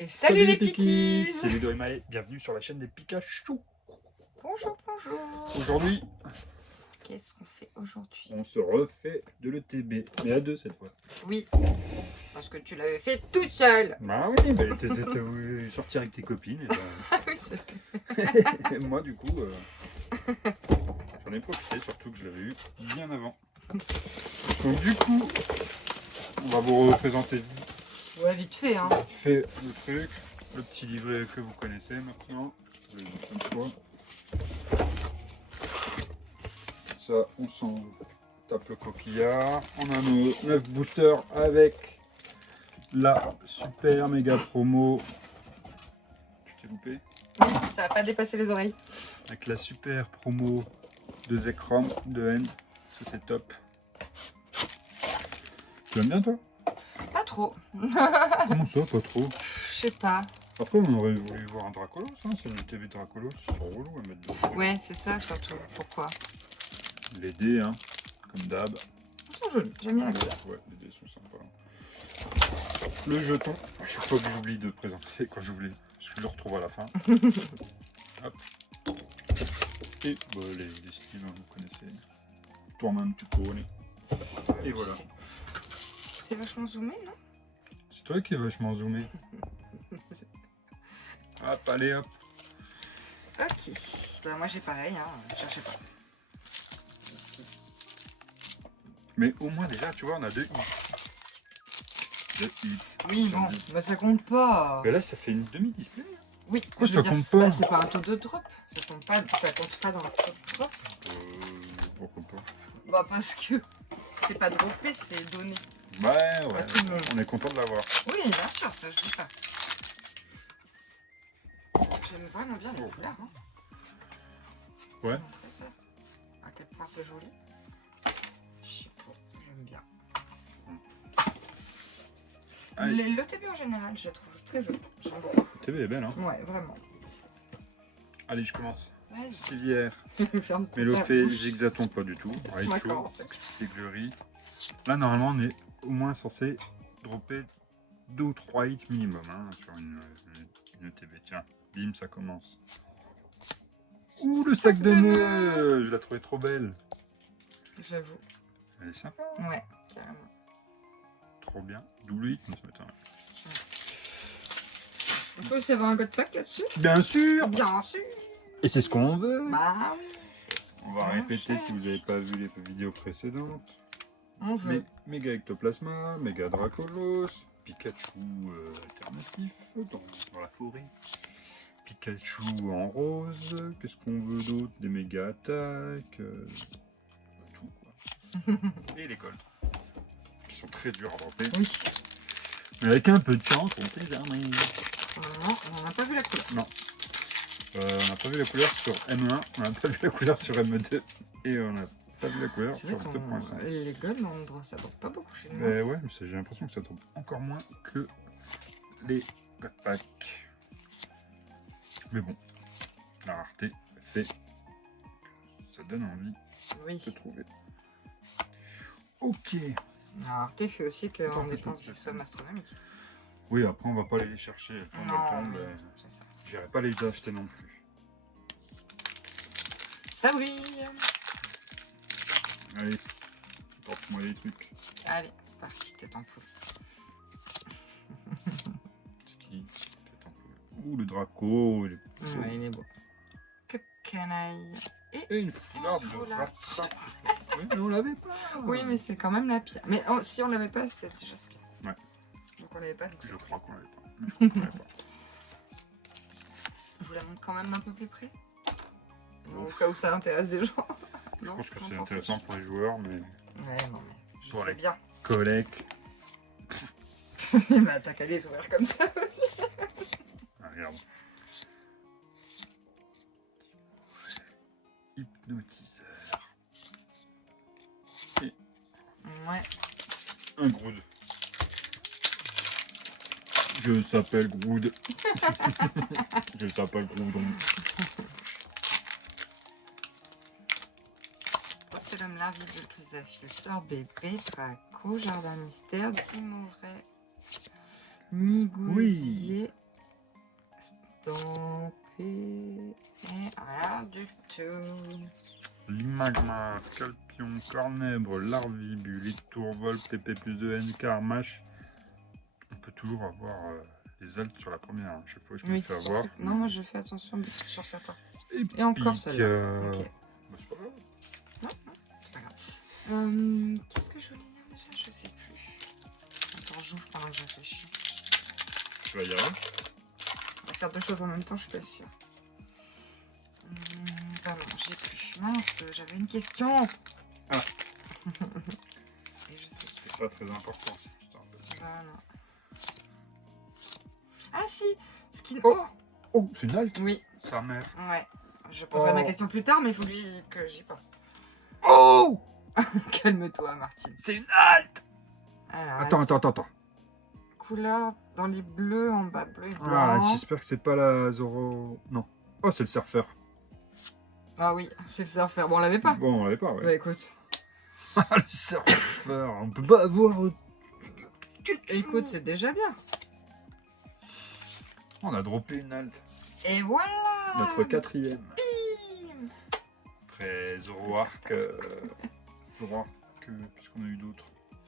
Et salut les Pikis. Pikis. C'est Ludo et Maë, bienvenue sur la chaîne des Pikachu. Bonjour, bonjour. Aujourd'hui, Qu'est-ce qu'on fait aujourd'hui? on se refait de l'ETB, mais à deux cette fois. Oui, parce que tu l'avais fait toute seule. Bah oui, mais t'as voulu sortir avec tes copines, et Ah oui, c'est et moi du coup, j'en ai profité, surtout que je l'avais eu bien avant. Donc du coup, on va vous représenter ouais, vite fait, hein. vite fait le truc, le petit livret que vous connaissez maintenant. Je vais le mettre une fois. Ça, on s'en tape le coquillard. On a nos 9 boosters avec la super méga promo. Tu t'es loupé? Oui, ça va pas dépasser les oreilles. Avec la super promo de Zekrom de N. Ça, c'est top. Tu aimes bien, toi? Pas trop. Comment ça, pas trop? Je sais pas. Après, on aurait voulu voir un Dracolos, hein. C'est une TV Dracolos. Ils sont relous à mettre dedans. Ouais, c'est ça surtout. Pourquoi? Les dés, hein, comme d'hab. Ils sont jolis, j'aime bien la couleur. Ouais, les dés sont sympas. Le jeton, à chaque fois que j'oublie de présenter quand j'oublie, parce que je le retrouve à la fin. Hop. Et bah, les styles, vous connaissez. Tourmente, tu connais. Et voilà. C'est vachement zoomé, non? C'est toi qui es vachement zoomé. Hop, allez hop. Ok. Bah moi j'ai pareil, hein. Cherchez pas. Mais au moins déjà, tu vois, on a 2 hits. 2 hits. Oui, bon, bah ça compte pas. Mais là, ça fait une demi-display. Oui, Pourquoi je veux ça dire, compte pas? bah, c'est pas un taux de drop. Ça compte pas dans le taux de drop. Pourquoi pas? Bah parce que c'est pas droppé, c'est donné. Ouais, À tout le monde. on est content de l'avoir. Oui, bien sûr, ça je dis pas. J'aime vraiment bien les couleurs. Hein. Ouais. Montrer ça. À quel point c'est joli. Je sais pas, j'aime bien. Allez. L'ETB en général, je la trouve très jolie. J'aime beaucoup. La TV est belle, hein. Ouais, vraiment. Allez, je commence. Vas-y. Civière. Ferme ta Mélophée, bouche. Zigzaton, pas du tout. Laisse-moi Raichu, commencer. Piglery. Là, normalement, on est au moins censé dropper 2 ou 3 hits minimum, hein, sur une ETB. Tiens, bim, ça commence. Ouh, le sac de nœuds! Je la trouvais trop belle. J'avoue. Elle est sympa. Ouais, carrément. Trop bien. Double hit, mais ça m'étonnerait. On peut aussi avoir un code pack là-dessus? Bien sûr! Bien sûr. Et c'est ce qu'on veut. Bah oui. c'est ce On va qu'on répéter cherche. si vous n'avez pas vu les vidéos précédentes. On veut. Méga Ectoplasma, Méga Dracolos, Pikachu alternatif dans la forêt, Pikachu en rose, qu'est-ce qu'on veut d'autre? Des méga attaques, tout quoi. Et les colts, qui sont très durs à dropper. Oui. Mais avec un peu de chance, on sait jamais. Non, on n'a pas vu la couleur. Non. On n'a pas vu la couleur sur M1, on n'a pas vu la couleur sur M2, et on n'a pas vu la couleur C'est sur vrai le qu'on 7.5. les golds, ça drop pas beaucoup chez nous. Mais ouais, mais j'ai l'impression que ça tombe encore moins que les God Pack. Mais bon, la rareté fait que ça donne envie Oui. de trouver. Ok. La rareté fait aussi qu'on Attends, dépense je- des sommes astronomiques. Oui, après on va pas aller les chercher. Non, oui, c'est ça. J'irai pas les acheter non plus. Ça brille. Allez, tente-moi les trucs. Allez, c'est parti, tête en poule. C'est qui? Tête en poule. Ouh, le Draco. Il est beau. Ouais, il est beau. Que canaille. Et une foularde de foulard. rattrape. Oui, mais on l'avait pas. Oui, mais c'est quand même la pire. Mais si on l'avait pas, c'est déjà ça. Ouais. Donc on l'avait pas, donc Je c'est crois qu'on l'avait pas. Je vous la montre quand même d'un peu plus près. Au cas où ça intéresse des gens. Je Non, pense que on c'est s'en intéressant pour les joueurs, mais fout. Ouais, non, mais je Pour sais les- bien. collègues. Bah t'as qu'à les ouvrir comme ça aussi. Ah, regarde. Hypnotiseur. Ouais. Un Groud. Je s'appelle Groud. Je s'appelle Groudon. Solum Larville de Chrysafil, Sort Bébé, Draco, Jardin Mystère, Timouret, Migousier, estampé. Et rien du tout. Limagma, Scalpion, Cornèbre, Larvibule, Tourvol, PP plus de N, Carmache. On peut toujours avoir les altes sur la première. Hein. Chaque fois je me fais avoir. Non, moi je fais attention sur certains. Et, Et encore pique, celle-là. Ok. Bah, c'est pas grave. Non, c'est pas grave. Qu'est-ce que je voulais dire déjà? Je sais plus. Attends, j'ouvre pendant que je réfléchis. Tu vas y avoir. On va faire deux choses en même temps, je suis pas sûre. Bah non, j'ai plus. Mince, j'avais une question. Ah. Et je sais plus. C'est pas très important si tu t'en rappelles. Bah non. Ah si, skin. Oh. Oh, c'est une halte. Oui, Sa mère. ouais. Je poserai ma question plus tard, mais il faut que j'y pense. Oh, Calme-toi, Martine. c'est une halte. Alors, Attends. couleur dans les bleus en bas, bleu et blanc. Ah, j'espère que c'est pas la Zoro. Non. Oh, c'est le surfeur. Ah oui, c'est le surfeur. Bon, on l'avait pas. Bon, on l'avait pas, ouais. Bah écoute. Ah, le surfeur. On peut pas avoir. Écoute, c'est déjà bien. On a droppé une halte. Et voilà. Notre quatrième. Bim. Après Zoroark. Zoroark, qu'est-ce qu'on a eu d'autre?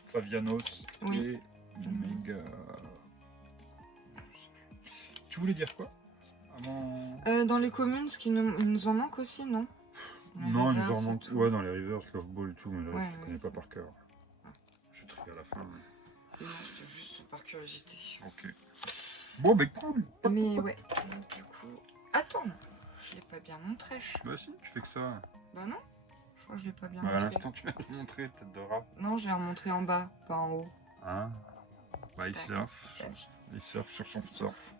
Favianos Oui. et Méga. Tu voulais dire quoi avant... Dans les communes, il nous en manque aussi, non? Non, Les ils en rivers, manquent. c'est tout. Ouais, dans les Rivers, Love Ball et tout, mais là, Ouais, je ne connais pas c'est- par cœur. Je trie à la fin. Mais... Non, c'était juste par curiosité. Ok. Bon, bah cool. Mais ouais, donc, du coup... Attends, je l'ai pas bien montré. Bah si, tu fais que ça. Bah non, je crois que je l'ai pas bien Bah, à montré. l'instant, tu m'as montré tête de rat. Non, j'ai remontré en bas, pas en haut. Hein? Bah, il Tac. surfe. Tac. Il surfe sur son surf.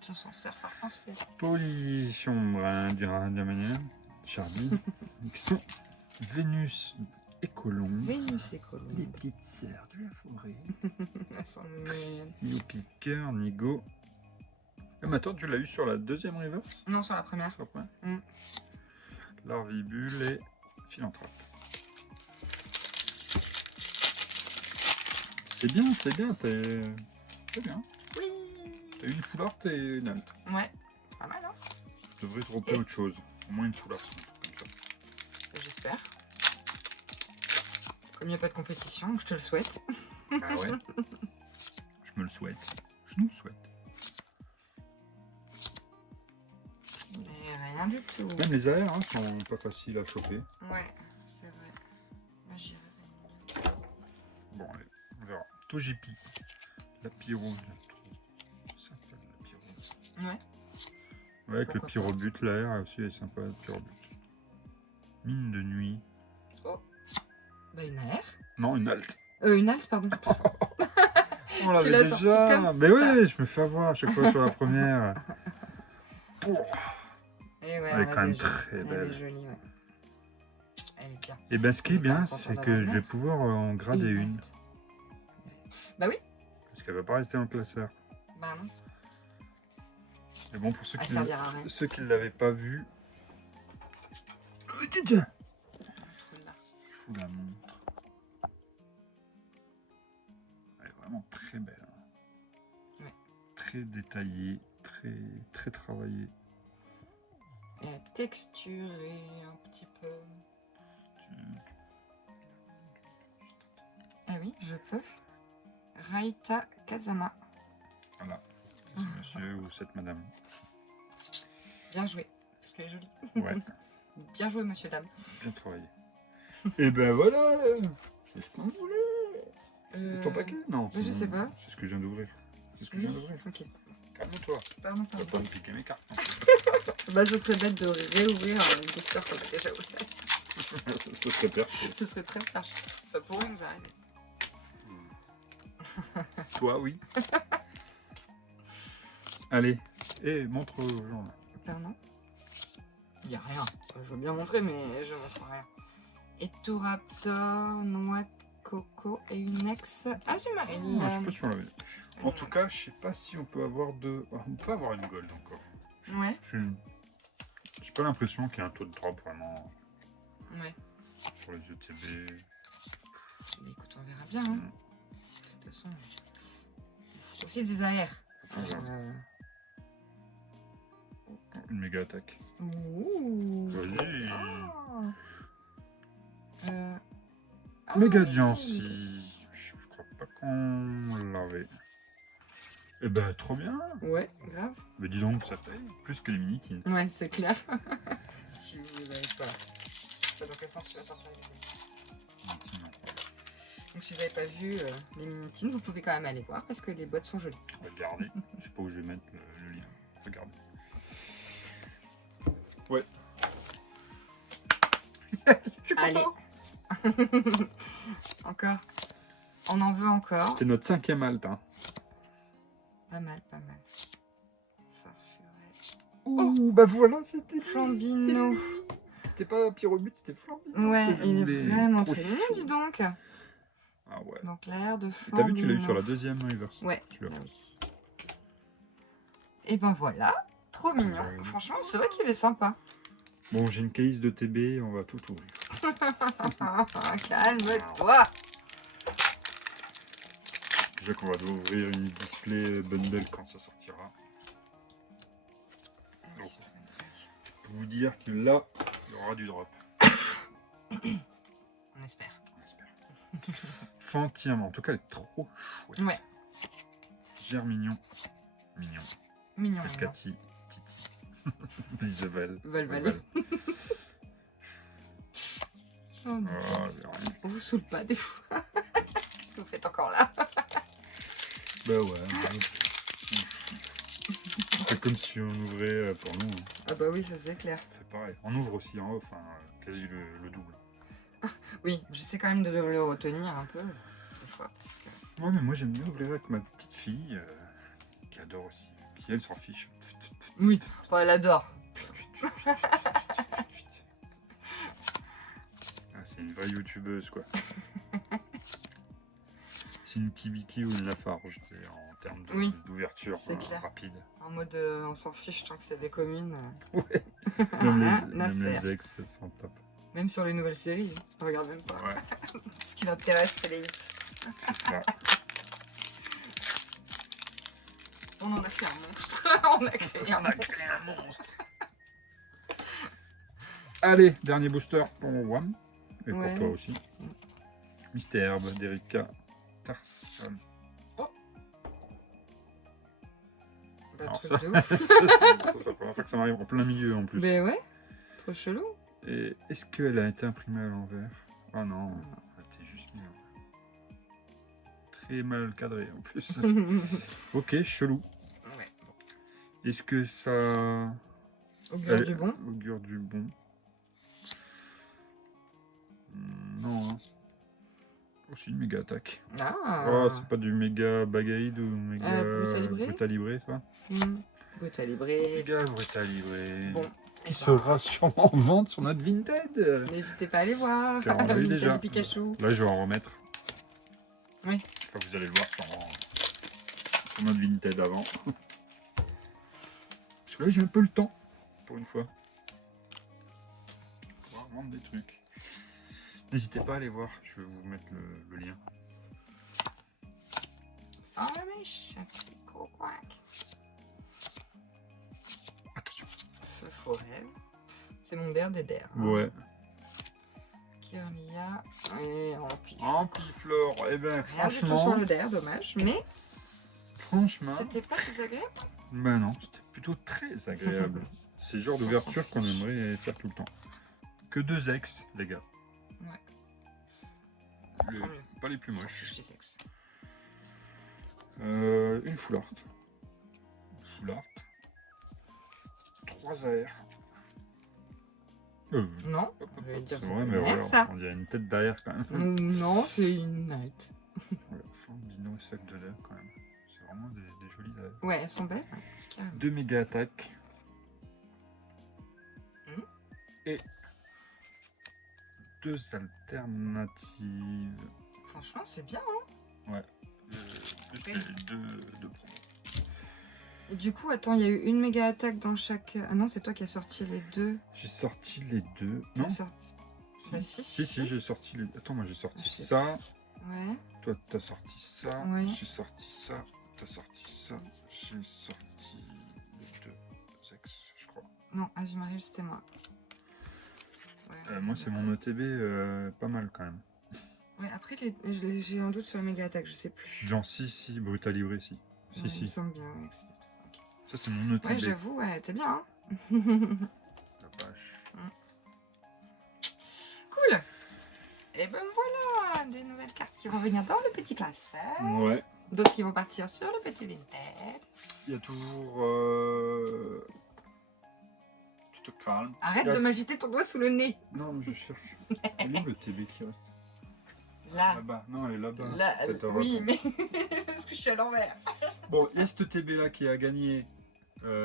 Ça s'en sert par français. Pollution, brun, diamanienne, Charlie. Qui sont Vénus et Colombe. Vénus et Colombe. Les petites sœurs de la forêt. Elles sont mignonnes. Ni Piqueur, ni Go. Ah, mais attends, tu l'as eu sur la deuxième reverse? Non, sur la première. Sur la première Mm. Larvibule et Philanthrope. C'est bien, c'est bien. C'est bien. Oui. T'as une full art et une halte. Ouais, pas mal, hein? Tu devrais dropper autre chose. Au moins une full art. Un truc comme ça. J'espère. Comme il n'y a pas de compétition, je te le souhaite. Ah ouais. Je me le souhaite. Je nous le souhaite. Mais rien du tout. Même les AR hein, sont pas faciles à choper. Ouais, c'est vrai. Moi, j'irai. Bon, allez, on verra. Togepi. La pyro, je la trouve sympa, la pyro. Ouais. Ouais, avec le Pourquoi pas. pyrobut, l'AR aussi est sympa, le pyrobut. Mine de nuit. Bah, une AR. Non, une halte. Une halte, pardon. On l'avait l'as sorti déjà. comme Mais ça. oui, je me fais avoir à chaque fois sur la première. Pouah. Et ouais, Elle est on l'a quand même déjà. très Elle est belle. jolie, ouais. Elle est bien. Et ben ce qui est On est bien, content c'est d'en que avoir je vais pouvoir en grader une. halte. Bah oui. Parce qu'elle va pas rester dans le classeur. Bah non. Mais bon, pour ceux Elle qui servira à rien. ceux qui ne l'avaient pas vu. Je Là. vous la montre. Elle est vraiment très belle. Hein. Ouais. Très détaillée, très travaillée. Et la texture est un petit peu... Ah oui, je peux. Raita Kazama. Voilà. C'est ce monsieur ou cette madame. Bien joué, parce qu'elle est jolie. Ouais, Bien joué, monsieur, dame. bien travaillé. Et ben voilà. C'est ce qu'on voulait. C'est ton paquet? Non. je sais pas. C'est ce que je viens d'ouvrir. C'est ce que je viens d'ouvrir. Ok. Calme-toi. Pardon, Tu vas pardon. pas me piquer mes cartes. Non. Bah, ce serait bête de réouvrir un booster qu'on a déjà ouvert. Ce serait perché. Ce serait très perche. Ça pourrait nous arriver. Toi, oui. Allez. Et montre aux gens là. Pardon. Il n'y a rien. Je veux bien montrer, mais je montre rien. Etoraptor, noix de coco et une ex-azumarine. Ah, je sais pas si on l'avait. En tout cas, je sais pas si on peut avoir deux. Ah, on peut avoir une gold encore. Ouais. Parce que j'ai pas l'impression qu'il y ait un taux de drop vraiment Ouais. sur les ETB. Mais écoute, on verra bien. Hein. De toute façon, c'est aussi des AR. Ah, une méga attaque. Ouh. Vas-y. Méga Méga Diancie. Je crois pas qu'on l'avait. Eh ben, trop bien. Ouais, grave. Mais dis donc, ça paye plus que les Minitines. Ouais, c'est clair. Si vous les avez pas. Dans quel sens tu vas sortir les Minitines? Non. Donc si vous n'avez pas vu les Minitines, vous pouvez quand même aller voir parce que les boîtes sont jolies. Regardez. Je sais pas où je vais mettre le lien. Regardez. Ouais. Je suis Allez. content. Encore. On en veut encore. C'était notre 5e halte. Hein. Pas mal, pas mal. Farfuret. Ouh, bah voilà, c'était Flambino. C'était pas Pyrobut, c'était Flambino. Ouais, que je il est voulais. vraiment Trop très mignon, chou. dis donc. Ah ouais. Donc l'air de Flambino. T'as vu, tu l'as eu sur la 2e reverse. Ouais, Celui-là. ah oui. Et ben voilà, trop mignon. Ouais. Franchement, c'est vrai qu'il est sympa. Bon, j'ai une case de TB, on va tout ouvrir. Calme-toi. Déjà qu'on va devoir ouvrir une display bundle quand ça sortira. Donc, pour vous dire que là, il y aura du drop. On espère. On espère. Fantine, en tout cas, elle est trop chouette. Ouais, Germignon. Mignon. mignon. Pescati. Titi. Isabelle. Valval. Oh non. Ah, j'ai rien. On vous saoule pas des fois. Qu'est-ce que vous faites encore là? Bah ouais. C'est comme si on ouvrait pour nous. Hein. Ah bah oui, ça c'est clair. C'est pareil. On ouvre aussi en off, hein, quasi le double. Oui, j'essaie quand même de le retenir un peu, des fois, parce que... Ouais, mais moi j'aime bien ouvrir avec ma petite fille, qui adore aussi, qui elle s'en fiche. Oui, bon, elle adore. Ah, c'est une vraie youtubeuse quoi. C'est une TBT ou une Lafarge, tu sais, en termes Oui, d'ouverture c'est clair. rapide. En mode, on s'en fiche tant que c'est des communes. Ouais. Même Rien à les faire. ex, elles s'en tapent. Même sur les nouvelles séries, on regarde même pas. Ouais, Ce qui l'intéresse, c'est les hits. c'est ça. On en a fait un monstre. On a créé un monstre. un monstre. Allez, dernier booster pour Wam. Et Ouais. pour toi aussi. Mystère Herbe d'Erika Tarson. Bah, Alors truc ça, de ouf. c'est la première fois que ça m'arrive en plein milieu en plus. Mais ouais, trop chelou. Et est-ce qu'elle a été imprimée à l'envers? Oh non, elle était juste mise très mal cadrée en plus. Ok, chelou. Ouais. Est-ce que ça Augure du bon. augure du bon? Non. Hein. Oh, c'est une méga attaque. Ah. Oh, c'est pas du méga bagaïde ou méga Brutalibré brutalibré, ça? Brutalibré. Méga brutalibré. Bon. Qui sera sûrement en vente sur notre Vinted. N'hésitez pas à aller voir. Car on l'a eu déjà. Pikachu. Là, je vais en remettre. Oui. Enfin, vous allez le voir sûrement sur notre Vinted avant. Parce que là, j'ai un peu le temps, pour une fois. Pour pouvoir vendre des trucs. N'hésitez pas à aller voir, je vais vous mettre le lien. Sans la mèche, un petit gros quack. Attention. Feu forêt. C'est mon der des der. Ouais. Kirlia et Ampli. Ampli-flore, eh ben Rien du tout sur franchement, le der, dommage. Mais franchement, c'était pas désagréable. ben non, c'était plutôt très agréable. C'est le genre d'ouverture qu'on aimerait faire tout le temps. Que 2 ex, les gars. Ouais. Le- Tant mieux. pas les plus Je moches. dis sexe. Une full art. 3 AR. Non, Hop, hop, je vais hop, dire c'est c'est vrai, pas mais une voilà, R, ça. on dirait une tête derrière quand même. Non, c'est une night. Voilà, Flambino et sac de l'air quand même. C'est vraiment des jolies AR. Ouais, elles sont belles. Carrément. 2 méga attaques. Et 2 alternatives. Franchement, c'est bien. Hein. Plus Oui. les deux promos. Et du coup, attends, il y a eu une méga attaque dans chaque. Ah non, c'est toi qui as sorti les deux. J'ai sorti les deux. Non? T'as Bah, si. j'ai sorti les. Attends, moi j'ai sorti Je sais ça. Ouais. Toi, t'as sorti ça. Ouais. J'ai sorti ça. T'as sorti ça. J'ai sorti les deux ex, je crois. Non, Azumarill, c'était moi. Ouais. Moi, c'est mon ETB pas mal quand même. Ouais, après, j'ai un doute sur la méga attaque, je sais plus. Genre, si, Brutalibré, si. Ouais, il me Si. semble bien, ouais, que c'était tout. Ok. Ça, c'est mon ETB. Ouais, j'avoue, ouais, t'es bien, hein. La vache. Cool. Et ben voilà, des nouvelles cartes qui vont venir dans le petit classeur. Ouais. D'autres qui vont partir sur le petit vintage. Il y a toujours... Tu te calmes. Arrête de m'agiter ton doigt sous le nez. Non, mais je cherche. Il est où le TB qui reste? Là. Là-bas. Non, elle est là-bas. Là, Peut-être oui, avant. mais parce que je suis à l'envers. Bon, il y a ce TB là qui a gagné.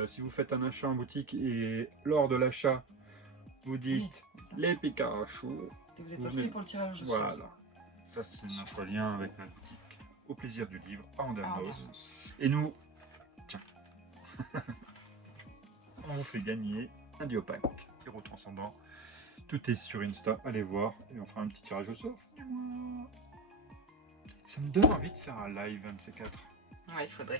Si vous faites un achat en boutique et lors de l'achat, vous dites Oui, c'est ça. les Pikachu. Et vous êtes Vous inscrit venez- pour le tirage au sort. Voilà. Ça, c'est notre lien avec notre boutique. Au plaisir du livre, à Ah, Andalmos. bien. Et nous, tiens, on vous fait gagner un Diopack, Héros Transcendant. Tout est sur Insta, allez voir et on fera un petit tirage au sort. Ça me donne envie de faire un live, un de ces quatre. Ouais, il faudrait.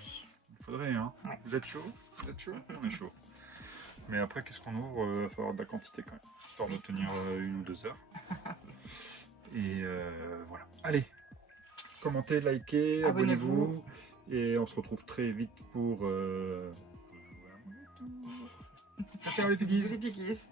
Il faudrait, hein. Ouais. Vous êtes chaud? Vous êtes chaud? On est chaud. Mais après, qu'est-ce qu'on ouvre? Il va falloir de la quantité quand même, histoire de tenir 1 ou 2 heures. Et voilà. Allez, commentez, likez, Abonnez-vous. abonnez-vous. Et on se retrouve très vite pour jouer à mon tour. Ciao les piggies. Bisous les piggies.